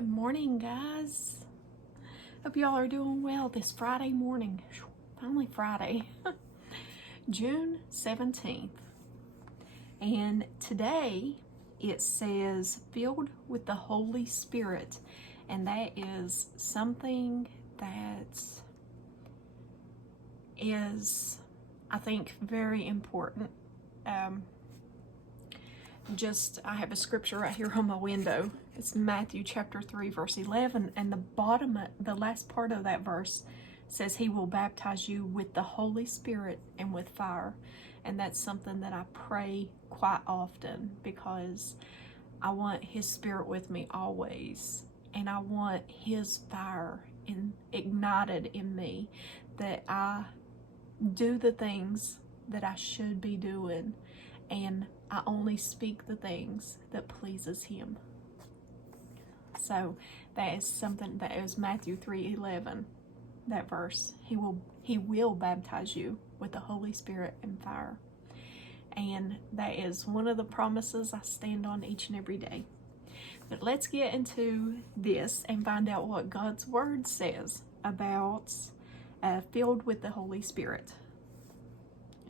Good morning, guys. Hope y'all are doing well this Friday morning. Finally Friday, June 17th. And today it says filled with the Holy Spirit. And that is something that is, I think, very important. I have a scripture right here on my window. It's Matthew chapter 3 verse 11, and the last part of that verse says he will baptize you with the Holy Spirit and with fire. And that's something that I pray quite often because I want his spirit with me always, and I want his fire ignited in me, that I do the things that I should be doing, and I only speak the things that pleases him. So that is something that is Matthew 3:11, that verse. He will baptize you with the Holy Spirit and fire. And that is one of the promises I stand on each and every day. But let's get into this and find out what God's word says about filled with the Holy Spirit.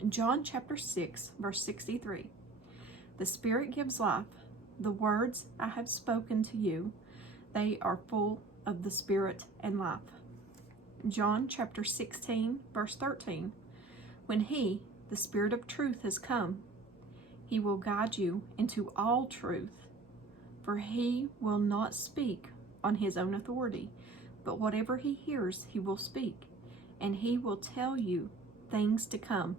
John chapter 6 verse 63. The Spirit gives life. The words I have spoken to you, they are full of the Spirit and life. John chapter 16 verse 13. When he, the Spirit of truth, has come, he will guide you into all truth, for he will not speak on his own authority, but whatever he hears he will speak, and he will tell you things to come.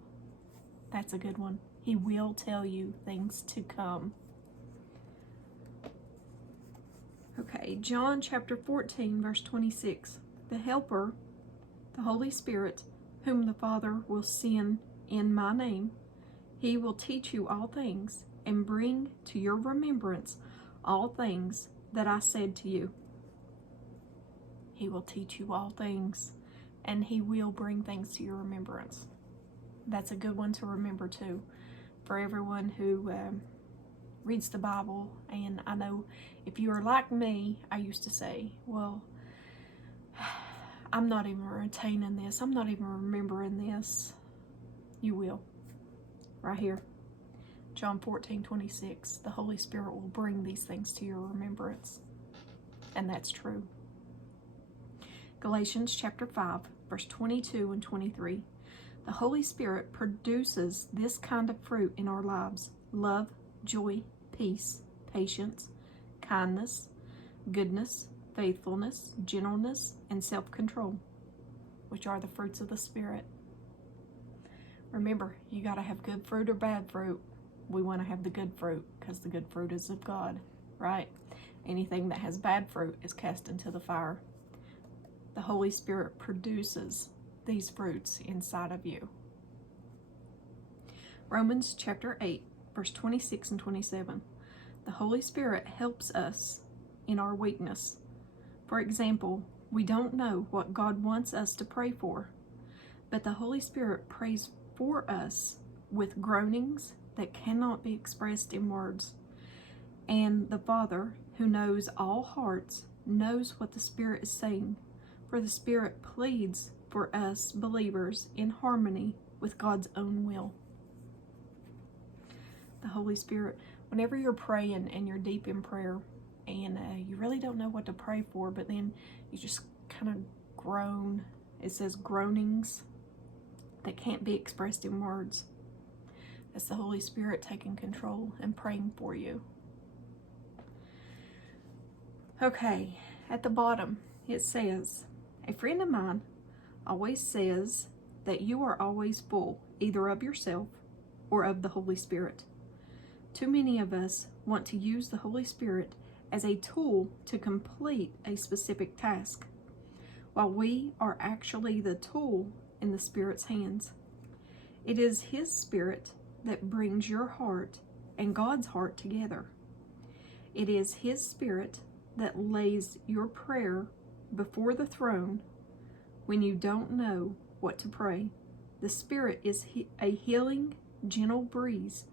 That's a good one. He will tell you things to come. Okay, John chapter 14, verse 26. The Helper, the Holy Spirit, whom the Father will send in my name, he will teach you all things and bring to your remembrance all things that I said to you. He will teach you all things, and he will bring things to your remembrance. That's a good one to remember too, for everyone who reads the Bible. And I know if you are like me, I used to say, well, I'm not even retaining this. I'm not even remembering this. You will. Right here. John 14:26. The Holy Spirit will bring these things to your remembrance. And that's true. Galatians chapter 5, verse 22 and 23. The Holy Spirit produces this kind of fruit in our lives: love, joy, peace, patience, kindness, goodness, faithfulness, gentleness, and self-control, which are the fruits of the Spirit. Remember, you got to have good fruit or bad fruit. We want to have the good fruit because the good fruit is of God, right? Anything that has bad fruit is cast into the fire. The Holy Spirit produces these fruits inside of you. Romans chapter 8, verse 26 and 27. The Holy Spirit helps us in our weakness. For example, we don't know what God wants us to pray for, but the Holy Spirit prays for us with groanings that cannot be expressed in words. And the Father, who knows all hearts, knows what the Spirit is saying, for the Spirit pleads for us believers in harmony with God's own will. The Holy Spirit, whenever you're praying and you're deep in prayer and you really don't know what to pray for, but then you just kind of groan. It says groanings that can't be expressed in words. That's the Holy Spirit taking control and praying for you. Okay, at the bottom it says, a friend of mine always says that you are always full, either of yourself or of the Holy Spirit. Too many of us want to use the Holy Spirit as a tool to complete a specific task, while we are actually the tool in the Spirit's hands. It is His Spirit that brings your heart and God's heart together. It is His Spirit that lays your prayer before the throne when you don't know what to pray. The Spirit is a healing, gentle breeze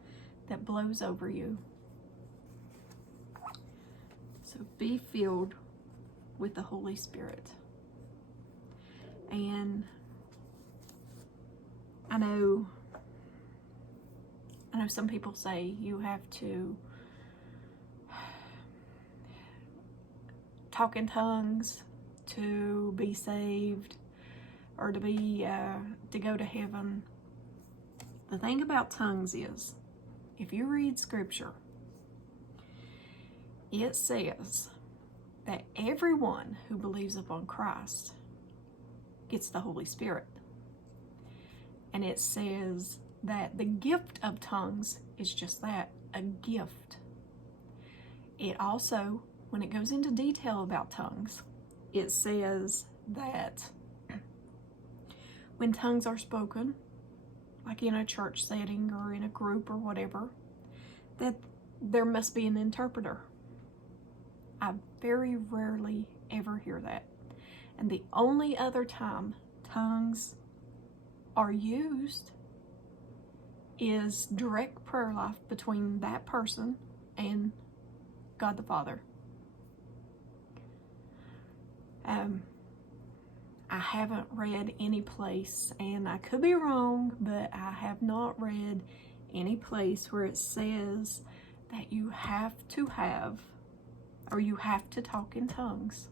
that blows over you. So be filled with the Holy Spirit. And I know some people say you have to talk in tongues to be saved or to go to heaven. The thing about tongues is, if you read scripture, it says that everyone who believes upon Christ gets the Holy Spirit. And it says that the gift of tongues is just that, a gift. It also, when it goes into detail about tongues, it says that when tongues are spoken, like in a church setting or in a group or whatever, that there must be an interpreter. I very rarely ever hear that. And the only other time tongues are used is direct prayer life between that person and God the Father. I haven't read any place, and I could be wrong, but I have not read any place where it says that you have to have, or you have to talk in tongues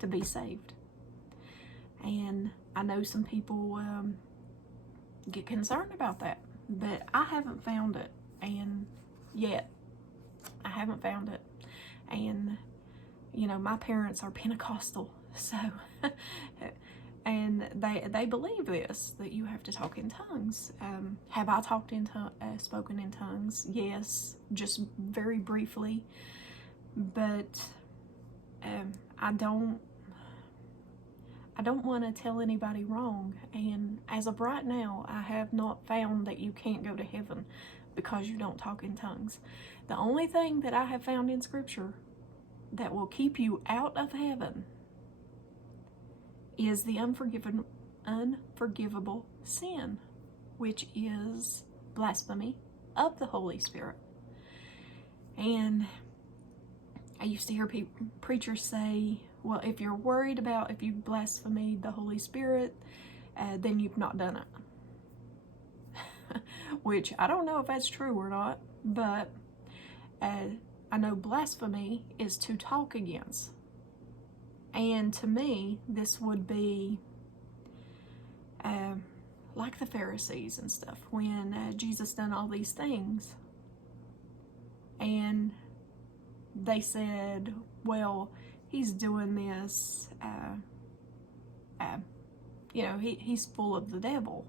to be saved. And I know some people get concerned about that, but I haven't found it, and yet I haven't found it. And my parents are Pentecostal, so and they believe this, that you have to talk in tongues. Have I spoken in tongues? Yes, just very briefly, but I don't want to tell anybody wrong. And as of right now, I have not found that you can't go to heaven because you don't talk in tongues. The only thing that I have found in scripture that will keep you out of heaven is the unforgivable sin, which is blasphemy of the Holy Spirit. And I used to hear preachers say, well, if you're worried about if you blaspheme the Holy Spirit, then you've not done it. Which I don't know if that's true or not, but I know blasphemy is to talk against. And to me, this would be like the Pharisees and stuff, when Jesus done all these things. And they said, well, he's doing this, he's full of the devil,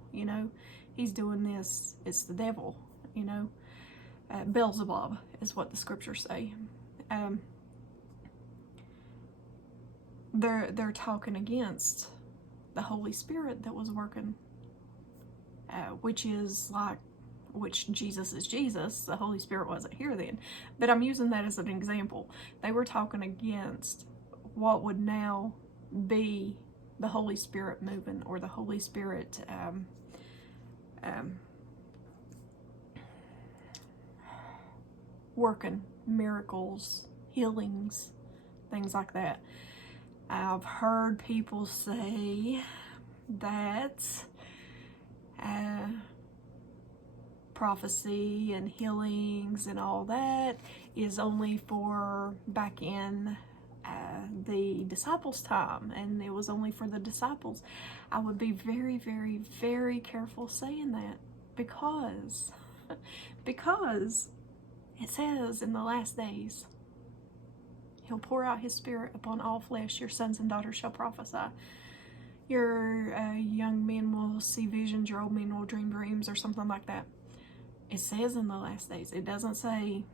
he's doing this, it's the devil, Beelzebub is what the scriptures say. They're talking against the Holy Spirit that was working, which Jesus is Jesus. The Holy Spirit wasn't here then, but I'm using that as an example. They were talking against what would now be the Holy Spirit moving, or the Holy Spirit working miracles, healings, things like that. I've heard people say that prophecy and healings and all that is only for back in the disciples' time, and it was only for the disciples. I would be very, very, very careful saying that, because it says in the last days, He'll pour out His Spirit upon all flesh. Your sons and daughters shall prophesy. Your young men will see visions. Your old men will dream dreams, or something like that. It says in the last days. It doesn't say,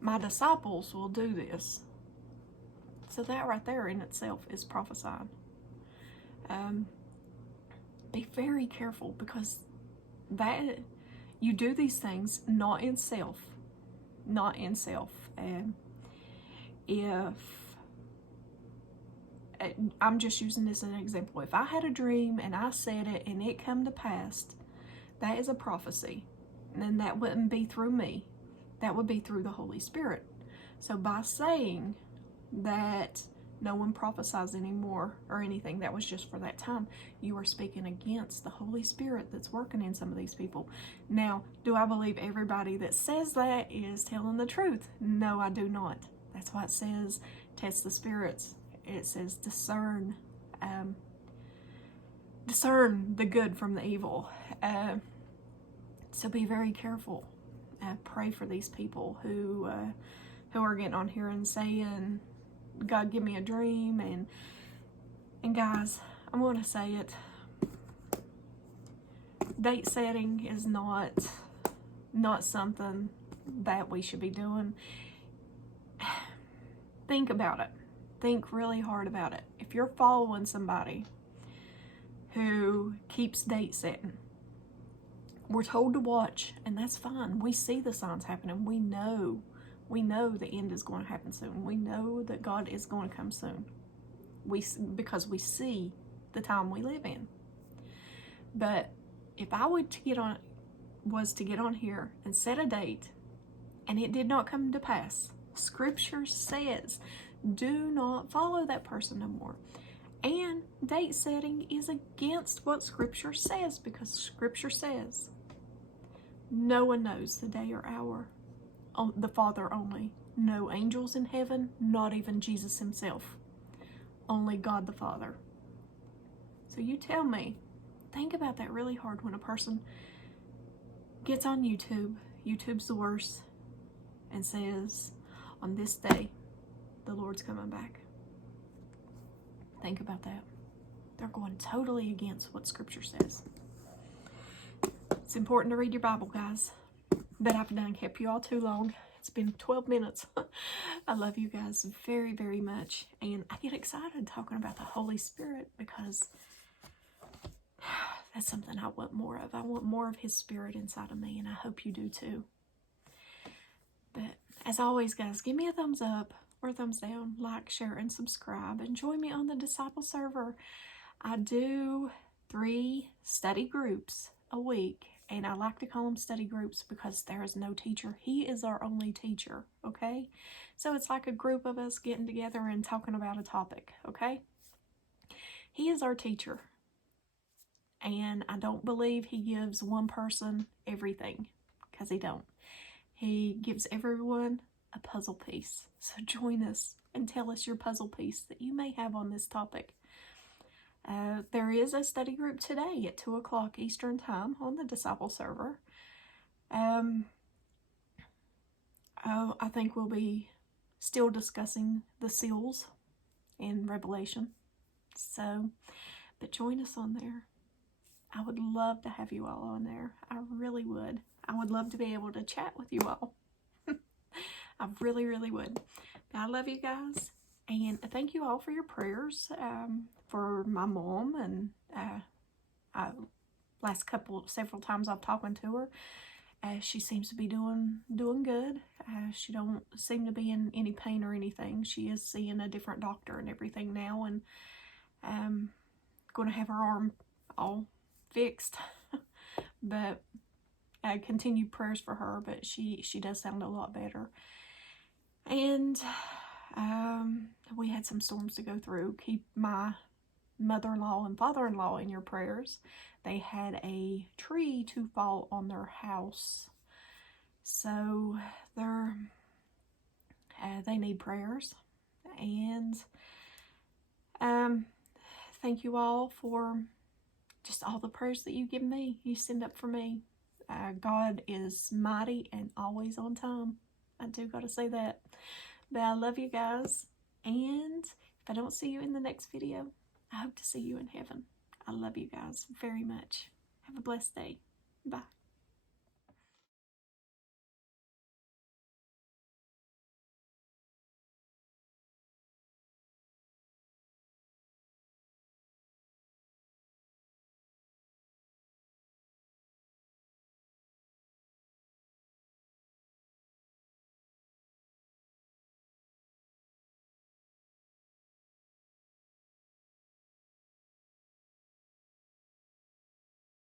my disciples will do this. So that right there in itself is prophesying. Be very careful, because that you do these things not in self. If I'm just using this as an example, if I had a dream and I said it and it come to pass, that is a prophecy. And then that wouldn't be through me. That would be through the Holy Spirit. So by saying that No one prophesies anymore or anything. That was just for that time. You are speaking against the Holy Spirit that's working in some of these people. Now, do I believe everybody that says that is telling the truth? No, I do not. That's why it says test the spirits. It says discern the good from the evil. So be very careful. Pray for these people who are getting on here and saying, God, give me a dream. And guys, I'm going to say it. Date setting is not something that we should be doing. Think about it. Think really hard about it. If you're following somebody who keeps date setting, we're told to watch, and that's fine. We see the signs happening. We know the end is going to happen soon. We know that God is going to come soon. Because we see the time we live in. But if I was to get on here and set a date, and it did not come to pass, Scripture says, do not follow that person no more. And date setting is against what Scripture says, because Scripture says no one knows the day or hour, the Father only. No angels in heaven, not even Jesus himself. Only God the Father. So you tell me, think about that really hard when a person gets on YouTube's the worst, and says, on this day, the Lord's coming back. Think about that. They're going totally against what Scripture says. It's important to read your Bible, guys. But I've done kept you all too long. It's been 12 minutes. I love you guys very, very much. And I get excited talking about the Holy Spirit because that's something I want more of. I want more of His Spirit inside of me, and I hope you do too. But as always, guys, give me a thumbs up or a thumbs down, like, share, and subscribe. And join me on the Disciple server. I do 3 study groups a week. And I like to call them study groups because there is no teacher. He is our only teacher, okay? So it's like a group of us getting together and talking about a topic, okay? He is our teacher. And I don't believe he gives one person everything, because he don't. He gives everyone a puzzle piece. So join us and tell us your puzzle piece that you may have on this topic. There is a study group today at 2 o'clock Eastern Time on the Disciple server. I think we'll be still discussing the seals in Revelation. So, but join us on there. I would love to have you all on there. I really would. I would love to be able to chat with you all. I really, really would. But I love you guys. And thank you all for your prayers for my mom. And several times I've talked to her. She seems to be doing good. She don't seem to be in any pain or anything. She is seeing a different doctor and everything now, and going to have her arm all fixed. But continued prayers for her. But she does sound a lot better. And we had some storms to go through. Keep my mother-in-law and father-in-law in your prayers. They had a tree to fall on their house. So they need prayers. And thank you all for just all the prayers that you give me. You send up for me. God is mighty and always on time. I do gotta say that. But I love you guys. And if I don't see you in the next video, I hope to see you in heaven. I love you guys very much. Have a blessed day. Bye.